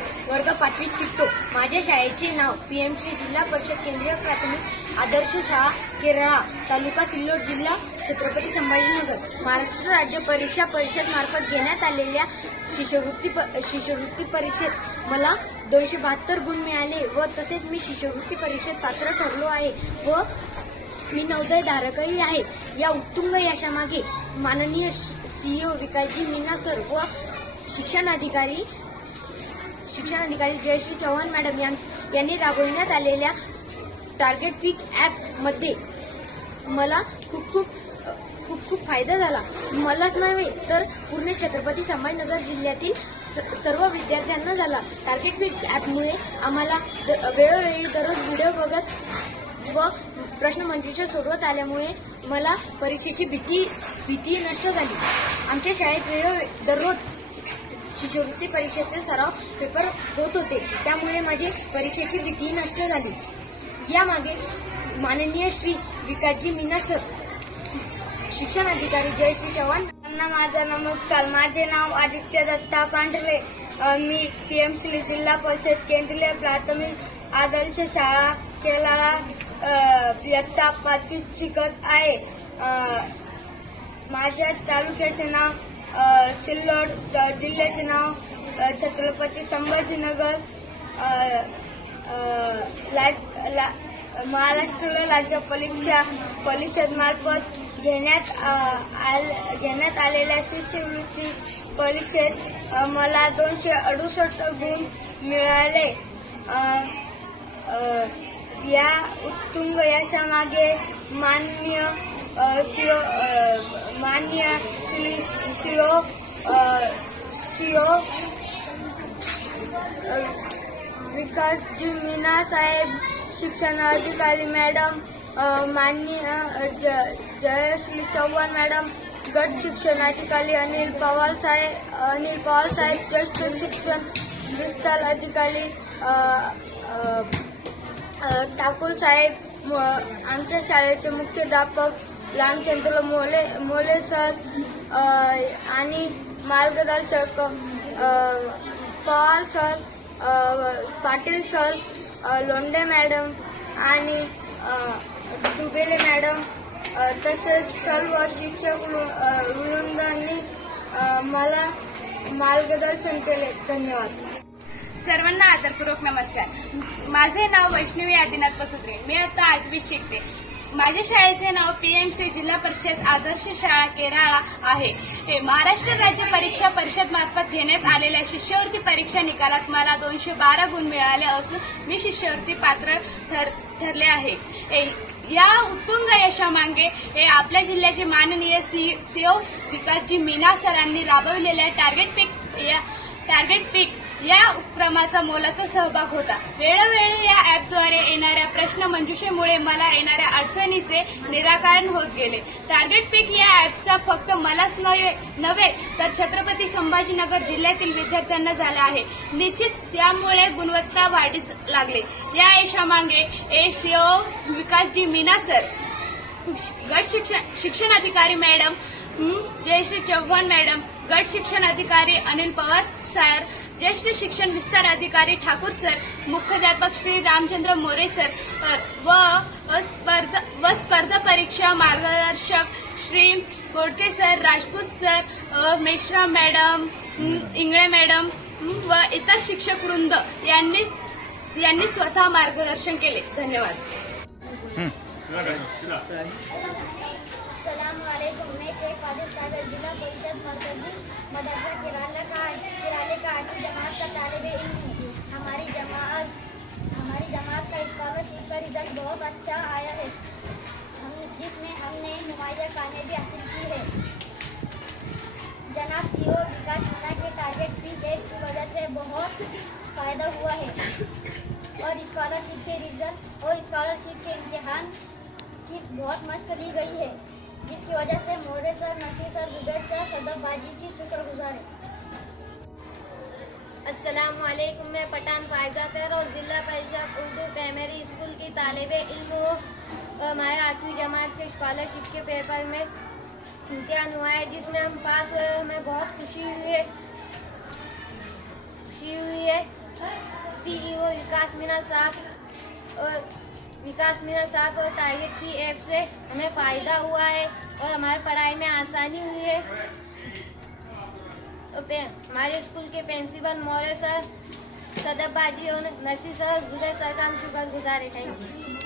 आदरपूर्वक वर्ग पाचवीत शिकतो. माझ्या शाळेचे नाव पी एम श्री जिल्हा परिषद केंद्रीय प्राथमिक आदर्श शाळा केरळा तालुका सिल्लोड जिल्हा छत्रपती संभाजीनगर. महाराष्ट्र राज्य परीक्षा परिषद मार्फत घेण्यात आलेल्या शिष्यवृत्ती प- शिष्यवृत्ती परीक्षेत मला दोनशे बहात्तर गुण मिळाले व तसेच मी शिष्यवृत्ती परीक्षेत पात्र ठरलो आहे व मी नवोदय धारकही आहे. या उत्तुंग यशामागे माननीय सीईओ विकासजी मीना सर व शिक्षणाधिकारी शिक्षणाधिकारी जयश्री चव्हाण मॅडम यां- यांनी राबविण्यात आलेल्या टार्गेट पीक ॲपमध्ये मला खूप खूप खूप खूप फायदा झाला. मलाच नव्हे तर पूर्ण छत्रपती संभाजीनगर जिल्ह्यातील स- सर्व विद्यार्थ्यांना झाला. टार्गेट पीक ॲपमुळे आम्हाला द- वेळोवेळी दररोज व्हिडिओ बघत व प्रश्नमंजुषा सोडवत आल्यामुळे मला परीक्षेची भीती भीती नष्ट झाली. आमच्या शाळेत वेळो दररोज शिष्यवृत्ती परीक्षेचे सराव पेपर होत होते. त्यामुळे माझी परीक्षेची भीती नष्ट झाली. यामागे माननीय श्री विकासजी मीना सर शिक्षण अधिकारी जयश्री चव्हाण. यांना माझा नमस्कार. माझे नाव आदित्य दत्ता पांढरे. अ, मी पीएमसी जिल्हा परिषद केंद्रीय प्राथमिक आदर्श शाळा केलाळा इयत्ता पाचवीत शिकत आहे. माझ्या तालुक्याचे नाव सिल्लोड जिल्ह्याचे नाव छत्रपती संभाजीनगर ला- ला- महाराष्ट्र राज्य परीक्षा परिषद मार्फत घेण्यात घेण्यात आलेल्या शिष्यवृत्ती परीक्षेत मला दोनशे अडुसष्ट गुण मिळाले. या उत्तुंग यशामागे माननीय शिव मान्य श्री सीओ शिओ विकासजी मीना साहेब शिक्षण अधिकारी मॅडम मान्य माननीय ज- जयश्री चव्हाण मॅडम गट शिक्षणाधिकारी अनिल पवार साहेब अनिल पवार साहेब ज्येष्ठ शिक्षण विस्तार अधिकारी ठाकूर साहेब आमच्या शाळेचे मुख्याध्यापक रामचंद्र मोले मोले सर आणि मार्गदर्शक Pawar sir Patil sir Londhe madam आणि दुबेले मॅडम तसेच सर्व शिक्षक वृंदांनी मला मार्गदर्शन केले. धन्यवाद. सर्वांना आदरपूर्वक नमस्कार. माझे नाव वैष्णवी आदिनाथ पसुत्रे मी आता आठवी शिकते. माझ्या शाळेचे नाव पीएमसी जिल्हा परिषद आदर्श शाळा केराळा आहे. हे महाराष्ट्र राज्य परीक्षा परिषद मार्फत घेण्यात आलेल्या शिष्यवृत्ती परीक्षा निकालात मला दोनशे बारा गुण मिळाले असून मी शिष्यवृत्ती पात्र ठर ठरले आहे. हे- या उत्तुंग यशामागे हे आपल्या जिल्ह्याचे माननीय सी सीओ विकासजी मीना सरांनी राबवलेल्या टार्गेट पिक या टार्गेट पीक या उपक्रमाचा मोलाचा सहभाग होता. वेळोवेळी या ॲपद्वारे येणाऱ्या प्रश्न मंजुषेमुळे मला येणाऱ्या अडचणीचे निराकरण होत गेले. टार्गेट पीक या ॲपचा फक्त मलाच नव्हे नव्हे तर छत्रपती संभाजीनगर जिल्ह्यातील विद्यार्थ्यांना झाला आहे. निश्चित त्यामुळे गुणवत्ता वाढीच लागले. या यशामागे एसीओ विकासजी मीना सर गट शिक्षण शिक्षण अधिकारी मॅडम जयश्री चव्हाण मॅडम गट शिक्षण अधिकारी अनिल पवार सर ज्येष्ठ शिक्षण विस्तार अधिकारी ठाकूर सर मुख्याध्यापक श्री रामचंद्र मोरे सर व स्पर्धा व स्पर्धा परीक्षा मार्गदर्शक श्री बोडके सर राजपूत सर अ, मेश्राम मॅडम इंगळे मॅडम व इतर शिक्षक वृंद यांनी यांनी स्वतः मार्गदर्शन केले. धन्यवाद. शेख कादिर सागर, जिला परिषद मरकजी मदरसा किराला का, किराले का आठवीं जमात का तालब हूँ हमारी जमात हमारी जमात का स्कॉलरशिप का रिज़ल्ट बहुत अच्छा आया है। हम, जिसमें हमने नुमाया कामयाबी हासिल की है। जनाब सीओ विकास मीना के टारगेट पी गेट की वजह से बहुत फ़ायदा हुआ है। और स्कॉलरशिप के रिज़ल्ट और स्कॉलरशिप के इम्तहान की बहुत मश्क ली गई है। जिसकी वजह से More sir, Naseer sir, Zubair sir Sadaf बाजी की शुक्रगुजार है। असलकुम मैं पठान फायजा और जिला परिषद उर्दू प्राइमरी स्कूल की तालब इल्म हूँ हमारे आठवीं जमात के स्कॉलरशिप के पेपर में इम्तहान हुआ है, जिसमें हम पास हुए हमें बहुत खुशी हुई है। खुशी हुई है। C E O Vikas Meena साहब, और विकास मीना साहब और टारगेट की ऐप से हमें फ़ायदा हुआ है और हमारी पढ़ाई में आसानी हुई है। और हमारे स्कूल के प्रिंसिपल मौर्य सर सदब बाजी और नसी सर जुबे सर का हम शुक्रगुजार है। Thank you